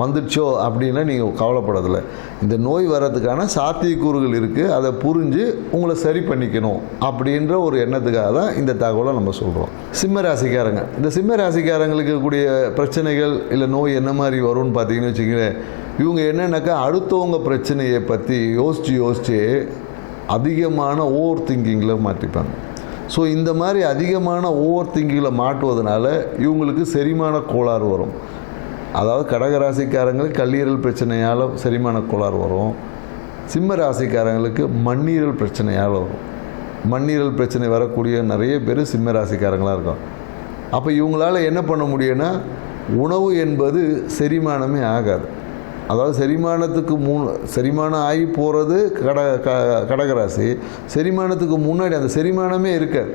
வந்துடுச்சோ அப்படின்னா நீங்கள் கவலைப்படதில்லை இந்த நோய் வர்றதுக்கான சாத்தியக்கூறுகள் இருக்குது அதை புரிஞ்சு உங்களை சரி பண்ணிக்கணும் அப்படின்ற ஒரு எண்ணத்துக்காக தான் இந்த தகவலை நம்ம சொல்கிறோம் சிம்ம ராசிக்காரங்க. இந்த சிம்ம ராசிக்காரங்களுக்கு கூடிய பிரச்சனைகள் இல்லை நோய் என்ன மாதிரி வரும்னு பார்த்தீங்கன்னு வச்சுக்கங்களேன். இவங்க என்னென்னாக்கா அடுத்தவங்க பிரச்சனையை பற்றி யோசித்து யோசித்து அதிகமான ஓவர் திங்கிங்கில் மாட்டிப்பாங்க. ஸோ இந்த மாதிரி அதிகமான ஓவர் திங்கிங்கில் மாட்டுவதனால இவங்களுக்கு செரிமான கோளாறு வரும். அதாவது கடகராசிக்காரங்களுக்கு கல்லீரல் பிரச்சனையால் செரிமான கோளாறு வரும். சிம்ம ராசிக்காரங்களுக்கு மண்ணீரல் பிரச்சனையால் வரும். மண்ணீரல் பிரச்சனை வரக்கூடிய நிறைய பேர் சிம்ம ராசிக்காரங்களாக இருக்கும் அப்போ இவங்களால் என்ன பண்ண முடியும்னா உணவு என்பது செரிமானமே ஆகாது. அதாவது செரிமானத்துக்கு மூணு செரிமானம் ஆகி போகிறது கட க கடகராசி செரிமானத்துக்கு முன்னாடி அந்த செரிமானமே இருக்காது.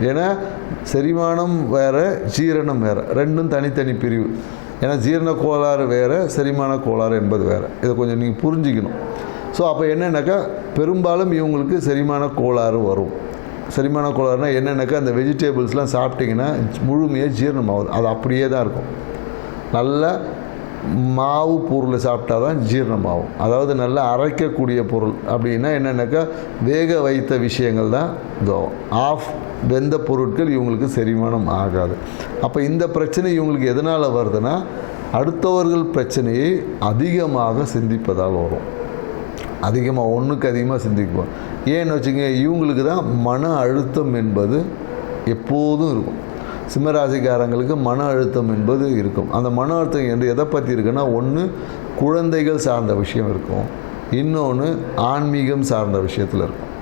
ஏன்னா செரிமானம் வேறு ஜீரணம் வேறு ரெண்டும் தனித்தனி பிரிவு. ஏன்னா ஜீரண கோளாறு வேறு செரிமான கோளாறு என்பது வேறு. இதை கொஞ்சம் நீங்கள் புரிஞ்சிக்கணும். ஸோ அப்போ என்னென்னாக்கா பெரும்பாலும் இவங்களுக்கு செரிமான கோளாறு வரும். செரிமான கோளாறுனா என்னென்னாக்கா அந்த வெஜிடபிள்ஸ்லாம் சாப்பிட்டிங்கன்னா முழுமையாக ஜீரணம் ஆகுது அது அப்படியே தான் இருக்கும். நல்லா மாவு பொருளை சாப்பிட்டா தான் ஜீரணமாகும். அதாவது நல்லா அரைக்கக்கூடிய பொருள் அப்படின்னா என்னென்னாக்கா வேக வைத்த விஷயங்கள் தான் இதோ ஆஃப் வெந்த பொருட்கள் இவங்களுக்கு செரிமானம் ஆகாது. அப்போ இந்த பிரச்சனை இவங்களுக்கு எதனால் வருதுன்னா அடுத்தவர்கள் பிரச்சனையை அதிகமாக சிந்திப்பதால் வரும். அதிகமாக ஒன்றுக்கு அதிகமாக சிந்திக்குவோம். ஏன்னு வச்சுங்க இவங்களுக்கு தான் மன அழுத்தம் என்பது எப்போதும் இருக்கும். சிம்மராசிக்காரங்களுக்கு மன அழுத்தம் என்பது இருக்கும். அந்த மன அழுத்தம் என்று எதை பற்றி இருக்குன்னா ஒன்று குழந்தைகள் சார்ந்த விஷயம் இருக்கும். இன்னொன்று ஆன்மீகம் சார்ந்த விஷயத்தில் இருக்கும்.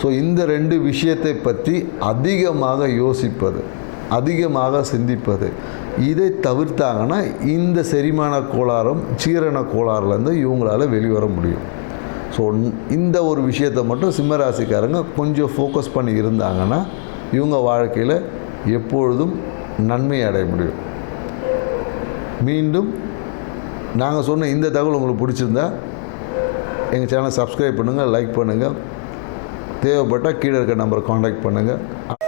ஸோ இந்த ரெண்டு விஷயத்தை பற்றி அதிகமாக யோசிப்பது அதிகமாக சிந்திப்பது இதை தவிர்த்தாங்கன்னா இந்த செரிமான கோளாறும் சீரண கோளாறுலேருந்து இவங்களால் வெளிவர முடியும். ஸோ இந்த ஒரு விஷயத்தை மட்டும் சிம்மராசிக்காரங்க கொஞ்சம் ஃபோக்கஸ் பண்ணி இருந்தாங்கன்னா இவங்க வாழ்க்கையில் எப்பொழுதும் நன்மை அடைய முடியும். மீண்டும் நாங்கள் சொன்ன இந்த தகவல் உங்களுக்கு பிடிச்சிருந்தா எங்கள் சேனலை சப்ஸ்கிரைப் பண்ணுங்கள் லைக் பண்ணுங்கள் தேவைப்பட்டால் கீழே இருக்க நம்பரை காண்டாக்ட் பண்ணுங்கள்